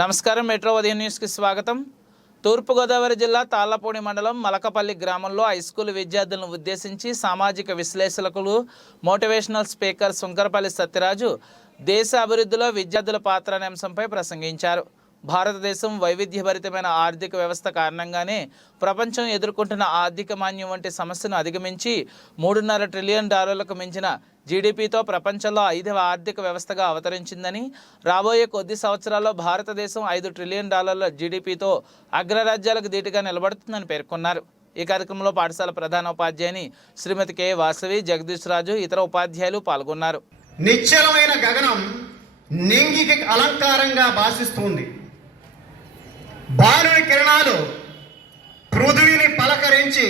నమస్కారం మెట్రో ఉదయం న్యూస్కి స్వాగతం. తూర్పుగోదావరి జిల్లా తాళ్ళపూడి మండలం మలకపల్లి గ్రామంలో హైస్కూల్ విద్యార్థులను ఉద్దేశించి సామాజిక విశ్లేషకులు మోటివేషనల్ స్పీకర్ శంకరపల్లి సత్యరాజు దేశ అభివృద్ధిలో విద్యార్థుల పాత్ర అనే అంశంపై ప్రసంగించారు. భారతదేశం వైవిధ్యభరితమైన ఆర్థిక వ్యవస్థ కారణంగానే ప్రపంచం ఎదుర్కొంటున్న ఆర్థిక మాన్యం వంటి సమస్యను అధిగమించి మూడున్నర ట్రిలియన్ డాలర్లకు మించిన జీడిపితో ప్రపంచంలో ఐదవ ఆర్థిక వ్యవస్థగా అవతరించిందని రాబోయే కొద్ది సంవత్సరాల్లో భారతదేశం ఐదు ట్రిలియన్ డాలర్ల జీడిపితో అగ్రరాజ్యాలకు ధీటుగా నిలబడుతుందని పేర్కొన్నారు. ఈ కార్యక్రమంలో పాఠశాల ప్రధానోపాధ్యాయుని శ్రీమతి కె వాసవి జగదీష్ రాజు ఇతర ఉపాధ్యాయులు పాల్గొన్నారు. నిశ్చలమైన గగనం నింగికి అలంకారంగా భాషిస్తుంది బాలుని కిరణాలు పృథువిని పలకరించి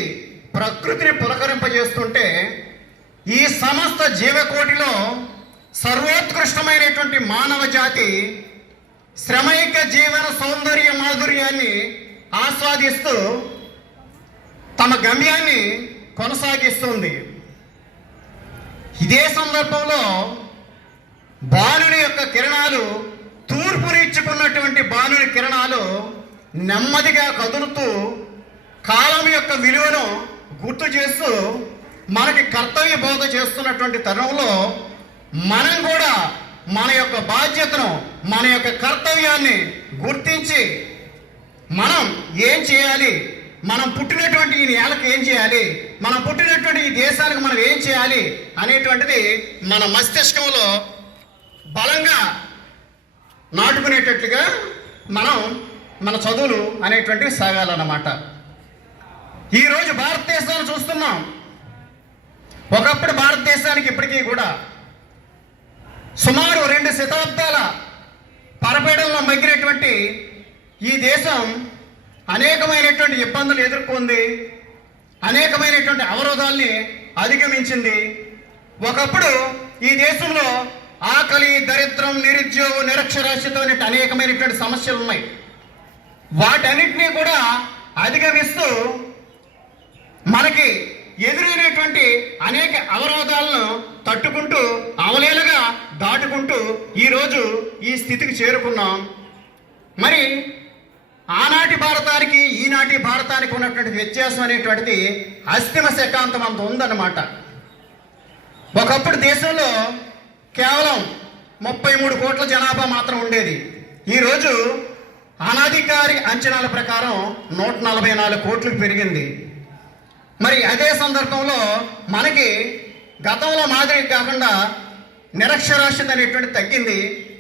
ప్రకృతిని పులకరింపజేస్తుంటే ఈ సమస్త జీవకోటిలో సర్వోత్కృష్టమైనటువంటి మానవ జాతి శ్రమైక జీవన సౌందర్య మాధుర్యాన్ని ఆస్వాదిస్తూ తమ గమ్యాన్ని కొనసాగిస్తుంది. ఇదే సందర్భంలో బాలుని యొక్క కిరణాలు తూర్పునిచ్చుకున్నటువంటి బాలుని కిరణాలు నెమ్మదిగా కదులుతూ కాలం యొక్క విలువను గుర్తు చేస్తూ మనకి కర్తవ్య బోధ చేస్తున్నటువంటి తరుణంలో మనం కూడా మన యొక్క బాధ్యతను మన యొక్క కర్తవ్యాన్ని గుర్తించి మనం ఏం చేయాలి? మనం పుట్టినటువంటి ఈ నేలకు ఏం చేయాలి? మనం పుట్టినటువంటి ఈ దేశానికి మనం ఏం చేయాలి? అనేటువంటిది మన మస్తిష్కంలో బలంగా నాటుకునేటట్లుగా మనం మన చదువులు అనేటువంటివి సాగాలన్నమాట. ఈరోజు భారతదేశాన్ని చూస్తున్నాం. ఒకప్పుడు భారతదేశానికి ఇప్పటికీ కూడా సుమారు రెండు శతాబ్దాల పరపీడంలో మగ్గినటువంటి ఈ దేశం అనేకమైనటువంటి ఇబ్బందులు ఎదుర్కొంది. అనేకమైనటువంటి అవరోధాల్ని అధిగమించింది. ఒకప్పుడు ఈ దేశంలో ఆకలి దరిద్రం నిరుద్యోగం నిరక్షరాస్యత అనే అనేకమైనటువంటి సమస్యలు ఉన్నాయి వాటన్నిటినీ కూడా అధిగమిస్తూ మనకి ఎదురైనటువంటి అనేక అవరోధాలను తట్టుకుంటూ అవలేలుగా దాటుకుంటూ ఈరోజు ఈ స్థితికి చేరుకున్నాం. మరి ఆనాటి భారతానికి ఈనాటి భారతానికి ఉన్నటువంటి వ్యత్యాసం అనేటువంటిది అస్థిమ శకాంతం అంత ఉందన్నమాట. ఒకప్పుడు దేశంలో కేవలం ముప్పై మూడు కోట్ల జనాభా మాత్రం ఉండేది. ఈరోజు అనాధికారి అంచనాల ప్రకారం నూట నలభై నాలుగు కోట్లకు పెరిగింది. మరి అదే సందర్భంలో మనకి గతంలో మాదిరి కాకుండా నిరక్షరాస్యత అనేటువంటి తగ్గింది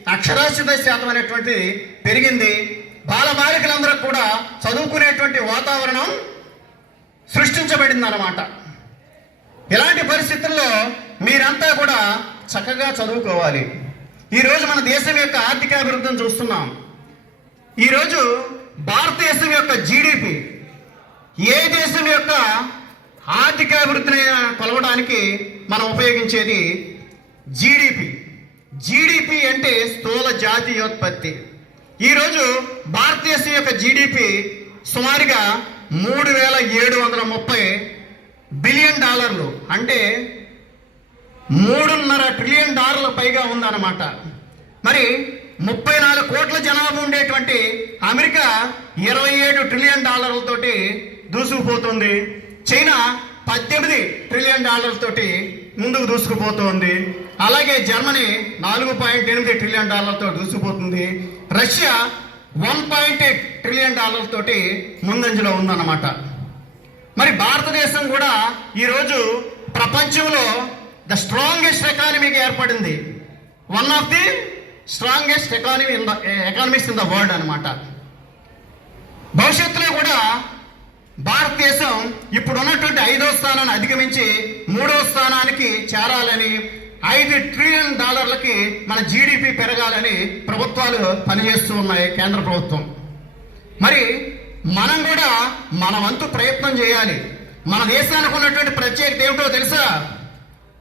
అక్షరాస్యత శాతం అనేటువంటి పెరిగింది. బాలబాలికలందరూ కూడా చదువుకునేటువంటి వాతావరణం సృష్టించబడింది అన్నమాట ఇలాంటి పరిస్థితుల్లో మీరంతా కూడా చక్కగా చదువుకోవాలి. ఈరోజు మన దేశం యొక్క ఆర్థిక అభివృద్ధిని చూస్తున్నాం. ఈరోజు భారతదేశం యొక్క జీడిపి ఏ దేశం యొక్క ఆర్థిక అభివృద్ధిని కొలవడానికి మనం ఉపయోగించేది జీడిపి. జీడిపి అంటే స్థూల జాతీయోత్పత్తి. ఈరోజు భారతదేశం యొక్క జీడిపి సుమారుగా మూడు వేల ఏడు వందల ముప్పై బిలియన్ డాలర్లు. అంటే మూడున్నర ట్రిలియన్ డాలర్ల పైగా ఉందన్నమాట. మరి ముప్పై నాలుగు కోట్ల జనాభా ఉండేటువంటి అమెరికా ఇరవై ఏడు ట్రిలియన్ డాలర్లతోటి దూసుకుపోతుంది. చైనా పద్దెనిమిది ట్రిలియన్ డాలర్లతోటి ముందుకు దూసుకుపోతుంది. అలాగే జర్మనీ నాలుగు పాయింట్ ఎనిమిది ట్రిలియన్ డాలర్లతో దూసుకుపోతుంది. Russia one point eight trillion డాలర్లతోటి ముందంజలో ఉందన్నమాట. మరి భారతదేశం కూడా ఈరోజు ప్రపంచంలో ద స్ట్రాంగెస్ట్ ఎకానమీకి ఏర్పడింది. One of the strongest economy in the economies in the world అనమాట భవిష్యత్తులో కూడా భారతదేశం ఇప్పుడు ఉన్నటువంటి ఐదో స్థానాన్ని అధిగమించి మూడో స్థానానికి చేరాలని ఐదు ట్రిలియన్ డాలర్లకి మన జీడిపి పెరగాలని ప్రభుత్వాలు పనిచేస్తూ ఉన్నాయి కేంద్ర ప్రభుత్వం. మరి మనం కూడా మన వంతు ప్రయత్నం చేయాలి. మన దేశానికి ఉన్నటువంటి ప్రత్యేకత ఏమిటో తెలుసా?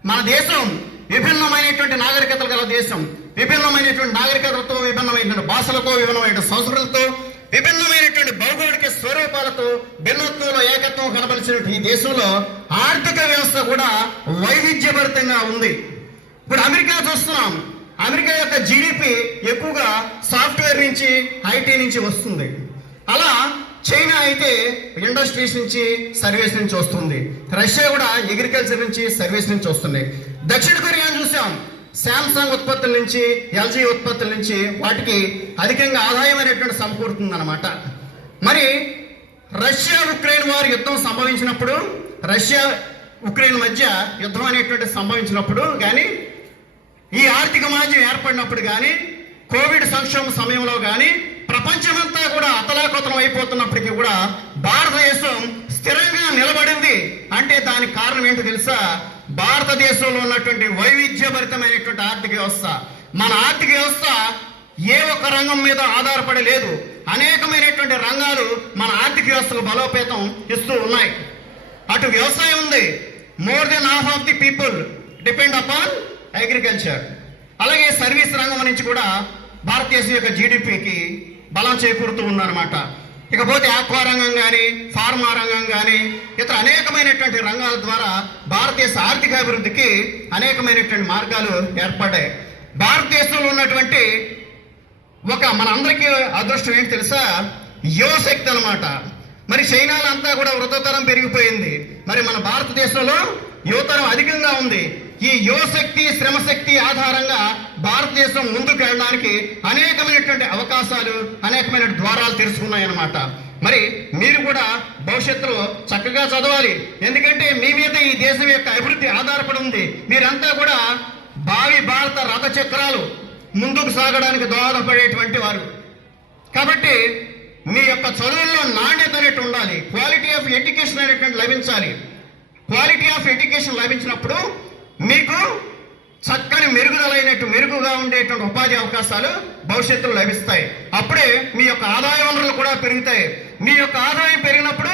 మన దేశం విభిన్నమైనటువంటి నాగరికతలు గల దేశం విభిన్నమైనటువంటి నాగరికతలతో విభిన్నమైనటువంటి భాషలతో విభిన్నమైన సంస్కృతులతో విభిన్నమైనటువంటి భౌగోళిక స్వరూపాలతో భిన్నత్వంలో ఏకత్వం కనబలిచినటువంటి ఈ దేశంలో ఆర్థిక వ్యవస్థ కూడా వైవిధ్యభరితంగా ఉంది. ఇప్పుడు అమెరికా చూస్తున్నాం. అమెరికా యొక్క జీడిపి ఎక్కువగా సాఫ్ట్వేర్ నుంచి ఐటీ నుంచి వస్తుంది. అలా చైనా అయితే ఇండస్ట్రీస్ నుంచి సర్వీస్ నుంచి వస్తుంది. రష్యా కూడా అగ్రికల్చర్ నుంచి సర్వీస్ నుంచి వస్తుంది. దక్షిణ కొరియా చూసాం. శాంసంగ్ ఉత్పత్తుల నుంచి ఎల్జీ ఉత్పత్తుల నుంచి వాటికి అధికంగా ఆదాయం అనేటువంటి సమకూరుతుంది మరి రష్యా ఉక్రెయిన్ వారు యుద్ధం సంభవించినప్పుడు రష్యా ఉక్రెయిన్ మధ్య యుద్ధం అనేటువంటి సంభవించినప్పుడు కానీ ఈ ఆర్థిక మాధ్యం ఏర్పడినప్పుడు కానీ కోవిడ్ సంక్షోభ సమయంలో కానీ ప్రపంచమంతా కూడా అతలాకుతలం అయిపోతున్నప్పటికీ కూడా భారతదేశం స్థిరంగా నిలబడింది. అంటే దానికి కారణం ఏంటో తెలుసా? భారతదేశంలో ఉన్నటువంటి వైవిధ్యభరితమైనటువంటి ఆర్థిక వ్యవస్థ. మన ఆర్థిక వ్యవస్థ ఏ ఒక్క రంగం మీద ఆధారపడి లేదు. అనేకమైనటువంటి రంగాలు మన ఆర్థిక వ్యవస్థకు బలోపేతం ఇస్తూ ఉన్నాయి. అటు వ్యవసాయం ఉంది. More than half of the people depend upon agriculture అలాగే సర్వీస్ రంగం నుంచి కూడా భారతదేశం యొక్క జీడిపికి బలం చేకూరుతూ ఉందన్నమాట ఇకపోతే ఆక్వా రంగం కానీ ఫార్మా రంగం కానీ ఇతర అనేకమైనటువంటి రంగాల ద్వారా భారతదేశ ఆర్థిక అభివృద్ధికి అనేకమైనటువంటి మార్గాలు ఏర్పడ్డాయి. భారతదేశంలో ఉన్నటువంటి ఒక మనందరికీ అదృష్టం ఏంటి తెలుసా? యువశక్తి అనమాట మరి చైనాలంతా కూడా వృద్ధతరం పెరిగిపోయింది. మరి మన భారతదేశంలో యువతరం అధికంగా ఉంది. ఈ యువశక్తి శ్రమశక్తి ఆధారంగా భారతదేశం ముందుకు వెళ్ళడానికి అనేకమైనటువంటి అవకాశాలు అనేకమైన ద్వారాలు తెరుచుకున్నాయన్నమాట. మరి మీరు కూడా భవిష్యత్తులో చక్కగా చదవాలి. ఎందుకంటే మీ మీద ఈ దేశం యొక్క అభివృద్ధి ఆధారపడి ఉంది. మీరంతా కూడా భావి భారత రథ చక్రాలు ముందుకు సాగడానికి దోహదపడేటువంటి వారు. కాబట్టి మీ యొక్క చదువుల్లో నాణ్యత అనేటు ఉండాలి. క్వాలిటీ ఆఫ్ ఎడ్యుకేషన్ అనేటువంటి లభించాలి. క్వాలిటీ ఆఫ్ ఎడ్యుకేషన్ లభించినప్పుడు మీకు చక్కని మెరుగుదలైనట్టు మెరుగుగా ఉండేటువంటి ఉపాధి అవకాశాలు భవిష్యత్తులో లభిస్తాయి. అప్పుడే మీ యొక్క ఆదాయ వనరులు కూడా పెరుగుతాయి. మీ యొక్క ఆదాయం పెరిగినప్పుడు